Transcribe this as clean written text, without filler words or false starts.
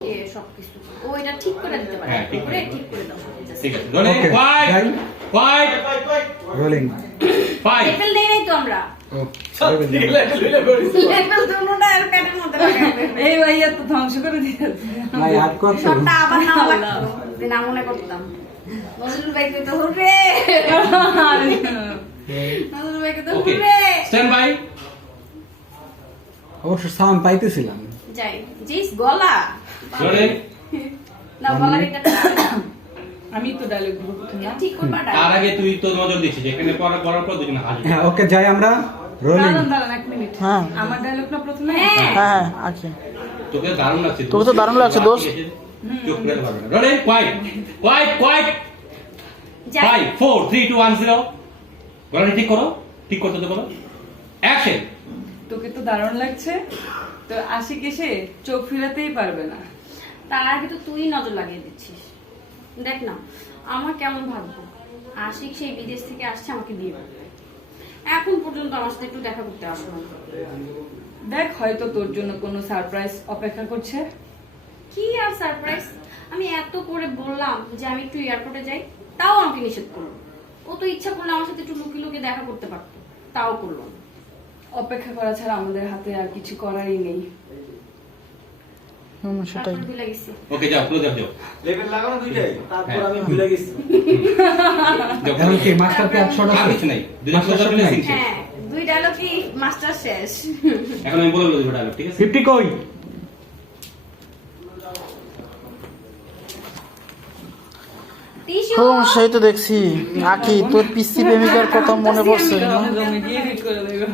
সবকিছু ও এটা ঠিক করে দিতে পারে। হ্যাঁ, ঠিক করে ঠিক করে দাও। ঠিক আছে rolling white white rolling level দেই নাই তো আমরা। ও লেভেল দুটোটা আর কাটের মধ্যে লাগাবে। এই ভাইয়া তো ধ্বংস করে দিয়েছে। নাই আট করছো সবটা আবার নাও লাগতো। দিন মনে করতাম। নজরুল ভাই তো হুররে। নজরুল ভাই তো ওকে হুররে। স্ট্যান্ড বাই অবশ্য সাউন্ড পাইতেছিলাম যাই জিস গলা। রোলিং না গলা এটা আমি তো ডায়লগ দিব না। ঠিক করবাটা। তার আগে তুই তো নজর দিছিস এখানে পড়ার পর দুজন হাজির হ্যাঁ ওকে যাই আমরা রোলিং দাঁড়ান এক মিনিট। হ্যাঁ। আমার ডায়লগটা প্রথমে। হ্যাঁ। হ্যাঁ আছে। তোকে দারুণ লাগছে তোকে তো দারুণ লাগছে, দোস্ত। চোখ খুলে পারবে না রোলিং হোয়াইট হোয়াইট হোয়াইট যাই 5 4 3 2 1 0 গলাটা ঠিক করো ঠিক করতে তো করো অ্যাকশন তোকে তো দারুণ লাগছে, তো আশিক এসে চোখ ফিরাতেই পারবে না। তার আগে তো তুই নজর লাগিয়ে দিচ্ছিস। দেখ না আমার কেমন ভাববো, আশিক সেই বিদেশ থেকে আসছে আমাকে বিয়ে করবে, এখন পর্যন্ত আমার সাথে একটু দেখা করতে আসলো না। দেখ হয়তো তোর জন্য কোনো সারপ্রাইজ অপেক্ষা করছে। কি আর সারপ্রাইজ, আমি এত করে বললাম যে আমি একটু এয়ারপোর্টে যাই, তাও আমাকে নিষেধ করলো। ও তো ইচ্ছা করলে আমার সাথে একটু লুকিয়ে লুকিয়ে দেখা করতে পারতো, তাও করলো না। অপেক্ষা করা ছাড়া আমাদের হাতে আর কিছু করারই নেই। সেটাই। তারপর ভুলে গেছি। ওকে যাও ক্লোজ আপ যাও লেভেল লাগানো দুইটাই, তারপর হ্যাঁ। আমি ভুলে গেছি। যাও এখন কি মাস্টারকে একশো আর টাকা কিছু নাই দুজন ক্লোজ আপ নিয়ে শিখছে হ্যাঁ 2 ডায়লগ কি মাস্টার শেষ। এখন আমি বলে দেব ডায়লগ ঠিক আছে 50 কই টিস্যু ও সেই তো দেখছি। আকি তোর পিসি প্রেমিকার কথা মনে পড়ছে না? জমি দিয়ে ঠিক করে দেবো।